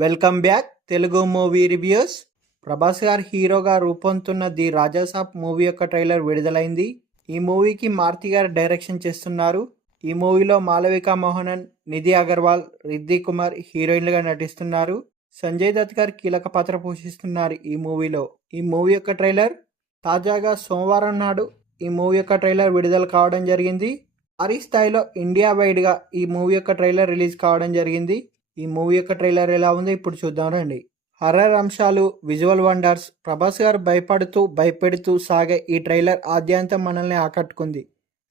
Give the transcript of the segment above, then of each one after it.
Welcome back Telugu movie reviews. Prabhas గారు హీరోగా రూపొందుతున్న ది రాజాసాబ్ మూవీ యొక్క ట్రైలర్ విడుదలైంది. ఈ మూవీకి మారుతి గారు డైరెక్షన్ చేస్తున్నారు. ఈ మూవీలో మాలవిక మోహనన్, నిధి అగర్వాల్, రిద్ది కుమార్ హీరోయిన్లుగా నటిస్తున్నారు. సంజయ్ దత్ గారు కీలక పాత్ర పోషిస్తున్నారు ఈ మూవీలో. ఈ మూవీ యొక్క ట్రైలర్ తాజాగా సోమవారం నాడు ఈ మూవీ యొక్క ట్రైలర్ విడుదల కావడం జరిగింది. భారీ స్థాయిలో ఇండియా వైడ్గా ఈ మూవీ యొక్క ట్రైలర్ రిలీజ్ కావడం జరిగింది. ఈ మూవీ యొక్క ట్రైలర్ ఎలా ఉందో ఇప్పుడు చూద్దాం రండి. హర్రర్ అంశాలు, విజువల్ వండర్స్, ప్రభాస్ గారు భయపెడుతూ సాగే ఈ ట్రైలర్ ఆద్యంతం మనల్ని ఆకట్టుకుంది.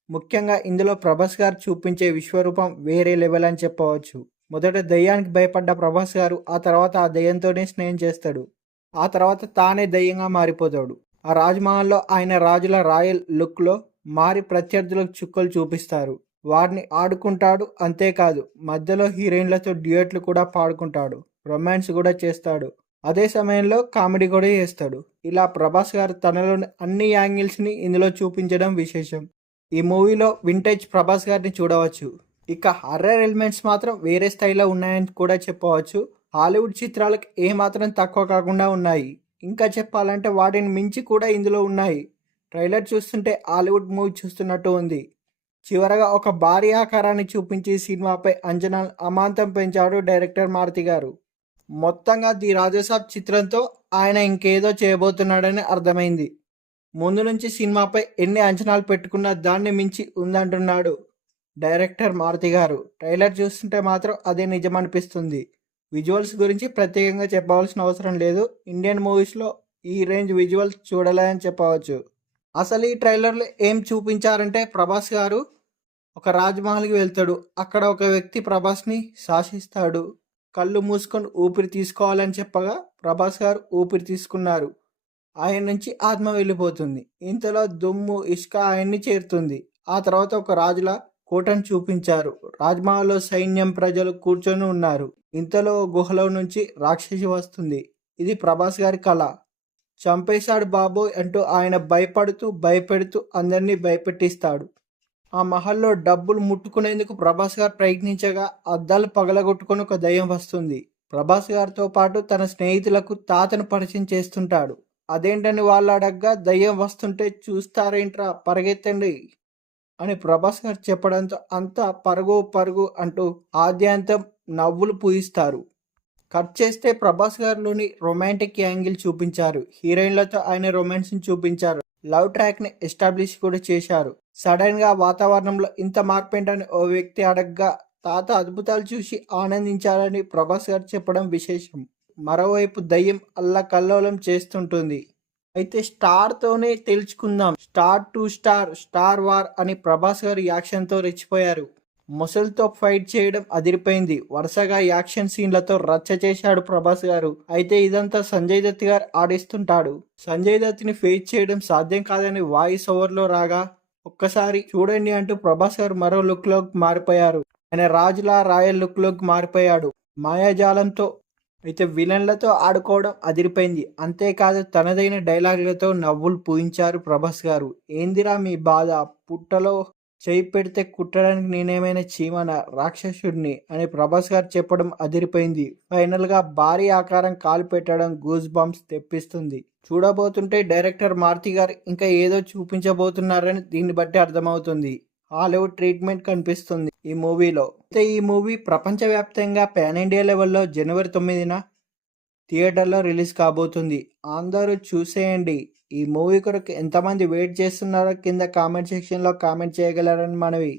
ముఖ్యంగా ఇందులో ప్రభాస్ గారు చూపించే విశ్వరూపం వేరే లెవెల్ అని చెప్పవచ్చు. మొదట దయ్యానికి భయపడ్డ ప్రభాస్ గారు ఆ తర్వాత ఆ దయ్యంతోనే స్నేహం చేస్తాడు. ఆ తర్వాత తానే దయ్యంగా మారిపోతాడు. ఆ రాజ్మహల్లో ఆయన రాజుల రాయల్ లుక్లో మారి ప్రత్యర్థులకు చుక్కలు చూపిస్తారు. వారిని ఆడుకుంటాడు. అంతేకాదు మధ్యలో హీరోయిన్లతో డ్యూయట్లు కూడా పాడుకుంటాడు, రొమాన్స్ కూడా చేస్తాడు. అదే సమయంలో కామెడీ కూడా చేస్తాడు. ఇలా ప్రభాస్ గారు తనలోని అన్ని యాంగిల్స్ని ఇందులో చూపించడం విశేషం. ఈ మూవీలో వింటేజ్ ప్రభాస్ గారిని చూడవచ్చు. ఇక హర్రర్ ఎలిమెంట్స్ మాత్రం వేరే స్థాయిలో ఉన్నాయని కూడా చెప్పవచ్చు. హాలీవుడ్ చిత్రాలకు ఏమాత్రం తక్కువ కాకుండా ఉన్నాయి. ఇంకా చెప్పాలంటే వాటిని మించి కూడా ఇందులో ఉన్నాయి. ట్రైలర్ చూస్తుంటే హాలీవుడ్ మూవీ చూస్తున్నట్టు ఉంది. చివరగా ఒక భారీ ఆకారాన్ని చూపించి సినిమాపై అంచనాలు అమాంతం పెంచాడు డైరెక్టర్ మారుతి గారు. మొత్తంగా ది రాజాసాబ్ చిత్రంతో ఆయన ఇంకేదో చేయబోతున్నాడని అర్థమైంది. ముందు నుంచి సినిమాపై ఎన్ని అంచనాలు పెట్టుకున్నా దాన్ని మించి ఉందంటున్నాడు డైరెక్టర్ మారుతి గారు. ట్రైలర్ చూస్తుంటే మాత్రం అదే నిజమనిపిస్తుంది. విజువల్స్ గురించి ప్రత్యేకంగా చెప్పవలసిన అవసరం లేదు. ఇండియన్ మూవీస్లో ఈ రేంజ్ విజువల్స్ చూడలేదని చెప్పవచ్చు. అసలు ఈ ట్రైలర్లో ఏం చూపించారంటే ప్రభాస్ గారు ఒక రాజ్మహల్కి వెళ్తాడు. అక్కడ ఒక వ్యక్తి ప్రభాస్ని శాసిస్తాడు. కళ్ళు మూసుకొని ఊపిరి తీసుకోవాలని చెప్పగా ప్రభాస్ గారు ఊపిరి తీసుకున్నారు. ఆయన నుంచి ఆత్మ వెళ్ళిపోతుంది. ఇంతలో దుమ్ము ఇసుక ఆయన్ని చేరుతుంది. ఆ తర్వాత ఒక రాజుల కోటను చూపించారు. రాజ్మహల్లో సైన్యం, ప్రజలు కూర్చొని ఉన్నారు. ఇంతలో గుహలో నుంచి రాక్షసి వస్తుంది. ఇది ప్రభాస్ గారి కళ. చంపేశాడు బాబోయ్ అంటూ ఆయన భయపెడుతూ అందరినీ భయపెట్టిస్తాడు. ఆ మహల్లో డబ్బులు ముట్టుకునేందుకు ప్రభాస్ గారు ప్రయత్నించగా అద్దాలు పగలగొట్టుకొని ఒక దయ్యం వస్తుంది. ప్రభాస్ గారితో పాటు తన స్నేహితులకు తాతను పరిచయం చేస్తుంటాడు. అదేంటని వాళ్ళు అడగ్గా దయ్యం వస్తుంటే చూస్తారేంట్రా పరిగెత్తండి అని ప్రభాస్ గారు చెప్పడంతో అంతా పరుగు అంటూ ఆద్యాంతం నవ్వులు పూయిస్తారు. కట్ చేస్తే ప్రభాస్ గారిలోని రొమాంటిక్ యాంగిల్ చూపించారు. హీరోయిన్లతో ఆయన రొమాన్స్ని చూపించారు. లవ్ ట్రాక్ని ఎస్టాబ్లిష్ కూడా చేశారు. సడన్గా వాతావరణంలో ఇంత మార్పేంటని ఓ వ్యక్తి అడగ్గా తాత అద్భుతాలు చూసి ఆనందించాలని ప్రభాస్ గారు చెప్పడం విశేషం. మరోవైపు దయ్యం అల్లకల్లోలం చేస్తుంటుంది. అయితే స్టార్తోనే తెలుసుకుందాం. Star to star, star war అని ప్రభాస్ గారు యాక్షన్తో రెచ్చిపోయారు. ముసలితో ఫైట్ చేయడం అదిరిపోయింది. వరుసగా యాక్షన్ సీన్లతో రచ్చ చేశాడు ప్రభాస్ గారు. అయితే ఇదంతా సంజయ్ దత్ గారు ఆడిస్తుంటాడు. సంజయ్ దత్ని ఫేస్ చేయడం సాధ్యం కాదని వాయిస్ ఓవర్లో రాగా ఒక్కసారి చూడండి అంటూ ప్రభాస్ గారు మరో లుక్లోకి మారిపోయారు. ఆయన రాజులా రాయల్ లుక్లోకి మారిపోయాడు మాయాజాలంతో. అయితే విలన్లతో ఆడుకోవడం అదిరిపోయింది. అంతేకాదు తనదైన డైలాగులతో నవ్వులు పూయించారు ప్రభాస్ గారు. ఏందిరా మీ బాధ, పుట్టలో చేయి పెడితే కుట్టడానికి నేనేమైనా చీమన, రాక్షసుడిని అని ప్రభాస్ గారు చెప్పడం అదిరిపోయింది. ఫైనల్గా భారీ ఆకారం కాలు పెట్టడం గూస్ బంప్స్ తెప్పిస్తుంది. చూడబోతుంటే డైరెక్టర్ మారుతి గారు ఇంకా ఏదో చూపించబోతున్నారని దీన్ని బట్టి అర్థమవుతుంది. హాలీవుడ్ ట్రీట్మెంట్ కనిపిస్తుంది ఈ మూవీలో. అయితే ఈ మూవీ ప్రపంచవ్యాప్తంగా పాన్ ఇండియా లెవెల్లో జనవరి 9న థియేటర్లో రిలీజ్ కాబోతుంది. అందరూ చూసేయండి. ఈ మూవీ కొరకు ఎంతమంది వెయిట్ చేస్తున్నారో కింద కామెంట్ సెక్షన్లో కామెంట్ చేయగలరని మనవి.